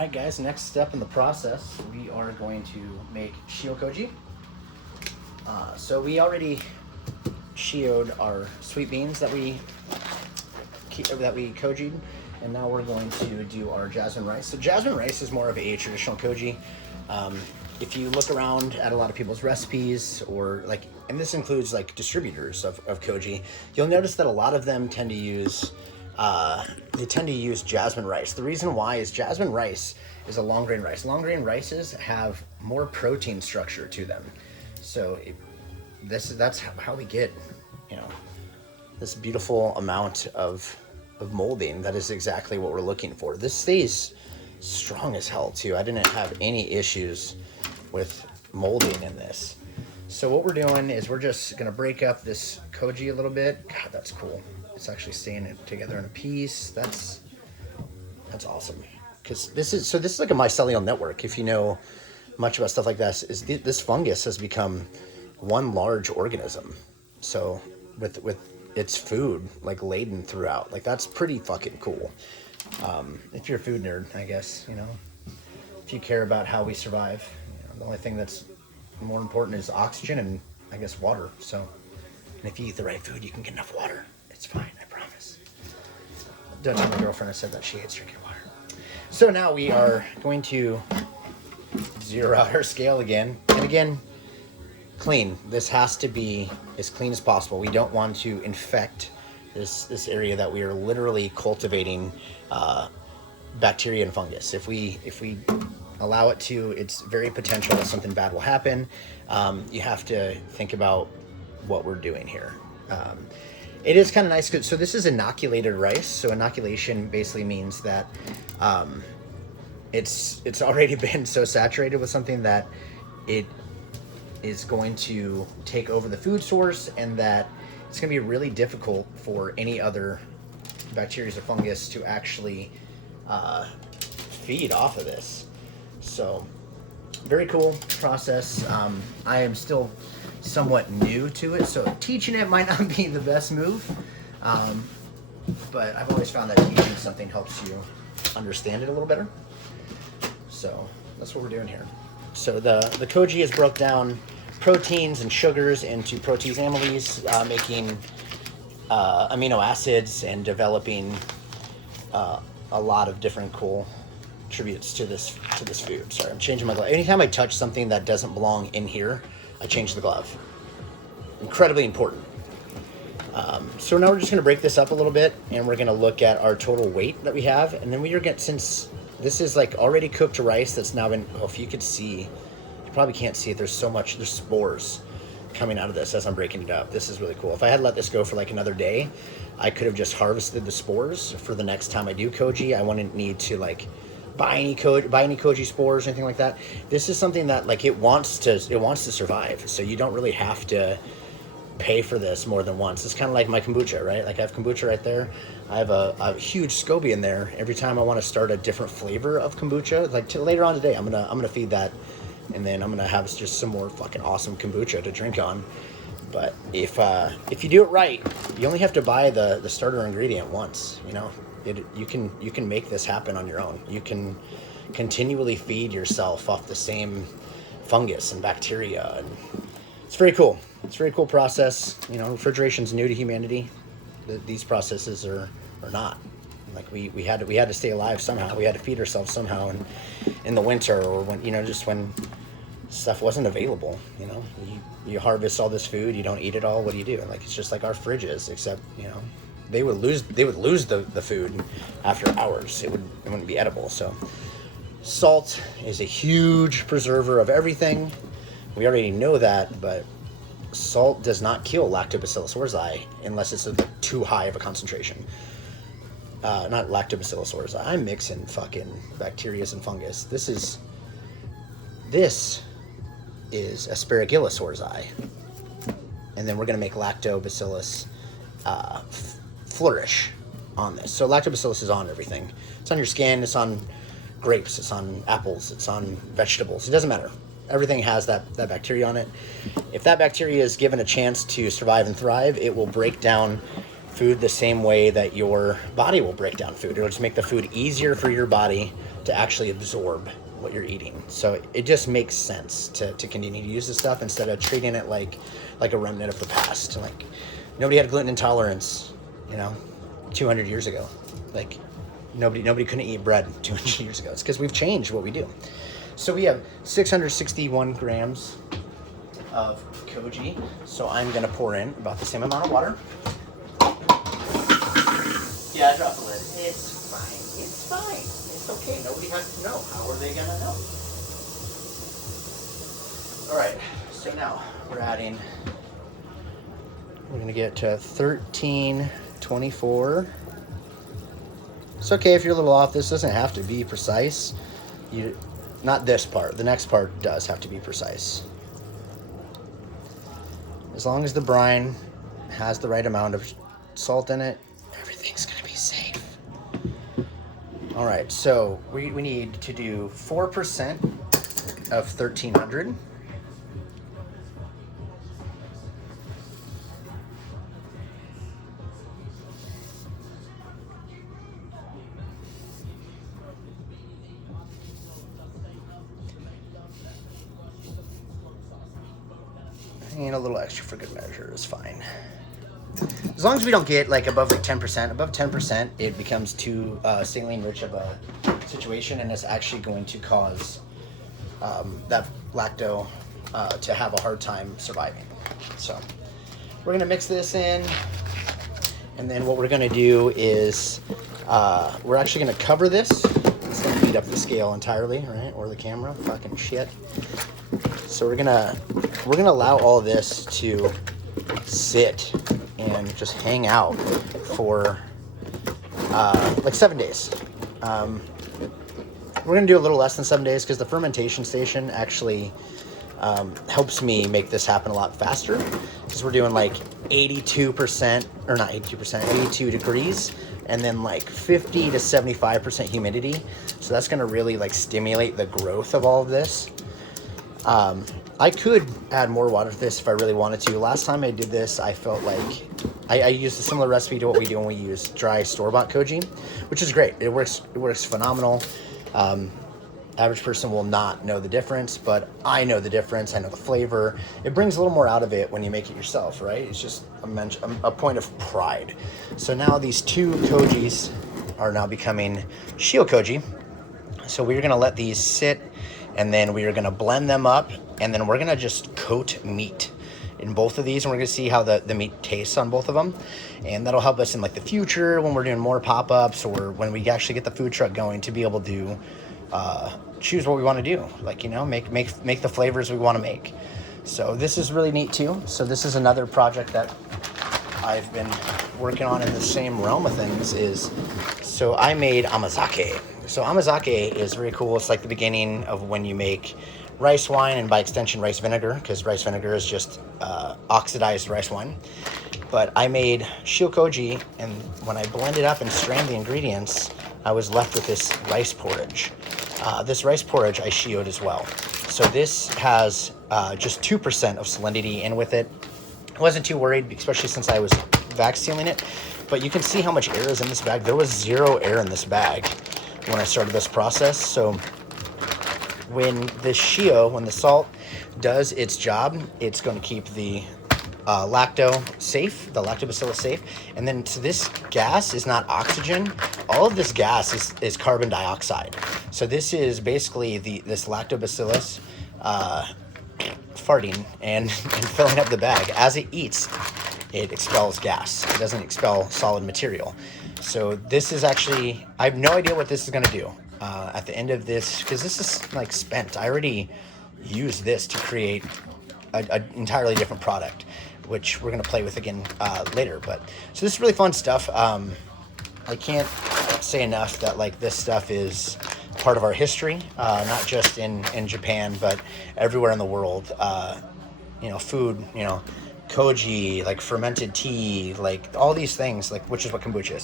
Alright guys, next step in the process, we are going to make Shio Koji. So we already shioed our sweet beans that we koji'd, and now we're going to do our jasmine rice. So jasmine rice is more of a traditional koji. If you look around at a lot of people's recipes, or like, and this includes like distributors of koji, you'll notice that a lot of them tend to use jasmine rice. The reason why is jasmine rice is a long grain rice. Long grain rices have more protein structure to them. So that's how we get, this beautiful amount of molding. That is exactly what we're looking for. This stays strong as hell too. I didn't have any issues with molding in this. So what we're doing is we're just gonna break up this koji a little bit. God, that's cool. It's actually staying together in a piece. That's awesome. Because this is like a mycelial network. If you know much about stuff like this, this fungus has become one large organism. So with its food like laden throughout, like that's pretty fucking cool. If you're a food nerd, I guess, if you care about how we survive, the only thing that's more important is oxygen and I guess water. So, and if you eat the right food, you can get enough water. It's fine, I promise. Don't tell my girlfriend I said that. She hates drinking water. So now we are going to zero out our scale again. And again, clean. This has to be as clean as possible. We don't want to infect this area that we are literally cultivating bacteria and fungus. If we allow it to, it's very potential that something bad will happen. You have to think about what we're doing here. It is kind of nice. So this is inoculated rice. So inoculation basically means that it's already been so saturated with something that it is going to take over the food source, and that it's going to be really difficult for any other bacteria or fungus to actually feed off of this. So very cool process. I am still somewhat new to it, so teaching it might not be the best move, but I've always found that teaching something helps you understand it a little better. So that's what we're doing here. So the koji has broke down proteins and sugars into protease amylase, making amino acids and developing a lot of different cool attributes to this food. Sorry, I'm changing my glove. Anytime I touch something that doesn't belong in here, I change the glove. Incredibly important. So now we're just going to break this up a little bit, and we're going to look at our total weight that we have, and then we are going, since this is like already cooked rice that's now been, if you could see, you probably can't see it, there's spores coming out of this as I'm breaking it up. This is really cool. If I had let this go for like another day, I could have just harvested the spores for the next time I do koji. I wouldn't need to like buy any koji spores or anything like that. This is something that like it wants to survive, so you don't really have to pay for this more than once. It's kind of like my kombucha, right? Like I have kombucha right there. I have a huge SCOBY in there. Every time I want to start a different flavor of kombucha, like later on today, I'm gonna feed that, and then I'm gonna have just some more fucking awesome kombucha to drink on. But if you do it right, you only have to buy the starter ingredient once. You can make this happen on your own. You can continually feed yourself off the same fungus and bacteria, and it's very cool. It's a very cool process. Refrigeration's new to humanity. These processes are not. Like we had to stay alive somehow. We had to feed ourselves somehow, and in the winter, or when just when stuff wasn't available. You harvest all this food, you don't eat it all. What do you do? Like it's just like our fridges, except they would lose the food after hours. It wouldn't be edible. So salt is a huge preserver of everything. We already know that, but salt does not kill Lactobacillus oryzae unless it's too high of a concentration. Not Lactobacillus oryzae. I'm mixing fucking bacteria and fungus. This is Aspergillus oryzae, and then we're gonna make Lactobacillus flourish on this. So Lactobacillus is on everything. It's on your skin, it's on grapes, it's on apples, it's on vegetables. It doesn't matter. Everything has that bacteria on it. If that bacteria is given a chance to survive and thrive, it will break down food the same way that your body will break down food. It'll just make the food easier for your body to actually absorb what you're eating. So it just makes sense to continue to use this stuff instead of treating it like a remnant of the past. Like, nobody had gluten intolerance, 200 years ago. Like, nobody couldn't eat bread 200 years ago. It's because we've changed what we do. So we have 661 grams of Koji. So I'm going to pour in about the same amount of water. Yeah, I dropped the lid. It's fine. It's fine. It's okay. Nobody has to know. How are they going to know? All right. So now we're going to get to 1324. It's okay if you're a little off. This doesn't have to be precise. Not this part. The next part does have to be precise. As long as the brine has the right amount of salt in it, everything's going to be safe. All right, so we need to do 4% of 1300. And a little extra for good measure is fine. As long as we don't get above 10%. Above 10%, it becomes too saline rich of a situation, and it's actually going to cause that lacto to have a hard time surviving. So we're gonna mix this in, and then what we're gonna do is we're actually gonna cover this. It's gonna beat up the scale entirely, right? Or the camera, fucking shit. So we're gonna allow all this to sit and just hang out for 7 days. We're gonna do a little less than 7 days because the fermentation station actually helps me make this happen a lot faster, because we're doing 82%, or not 82%, 82 degrees, and then 50 to 75% humidity. So that's gonna really stimulate the growth of all of this. I could add more water to this if I really wanted to. Last time I did this, I felt like I used a similar recipe to what we do when we use dry store-bought Koji, which is great. It works phenomenal. Average person will not know the difference, but I know the difference. I know the flavor. It brings a little more out of it when you make it yourself, right? It's just a point of pride. So now these two Kojis are now becoming Shio Koji. So we're gonna let these sit, and then we are gonna blend them up, and then we're gonna just coat meat in both of these, and we're gonna see how the meat tastes on both of them. And that'll help us in the future when we're doing more pop-ups, or when we actually get the food truck going, to be able to choose what we want to do, make the flavors we want to make. So this is really neat too. So this is another project that I've been working on in the same realm of things. So I made amazake. So amazake is very cool. It's the beginning of when you make rice wine, and by extension rice vinegar, because rice vinegar is just oxidized rice wine. But I made Shio Koji, and when I blended up and strained the ingredients, I was left with this rice porridge. This rice porridge I Shio'd as well. So this has just 2% of salinity in with it. I wasn't too worried, especially since I was vac sealing it. But you can see how much air is in this bag. There was 0 air in this bag when I started this process. So when the salt does its job, it's going to keep the lactobacillus safe. And then this gas is not oxygen. All of this gas is carbon dioxide. So this is basically this lactobacillus farting and filling up the bag. As it eats, it expels gas. It doesn't expel solid material. So this is actually, I have no idea what this is going to do at the end of this, because this is spent. I already used this to create an entirely different product, which we're going to play with again later. But so this is really fun stuff. I can't say enough that this stuff is part of our history, not just in Japan, but everywhere in the world. Food, Koji, fermented tea, all these things, which is what kombucha is.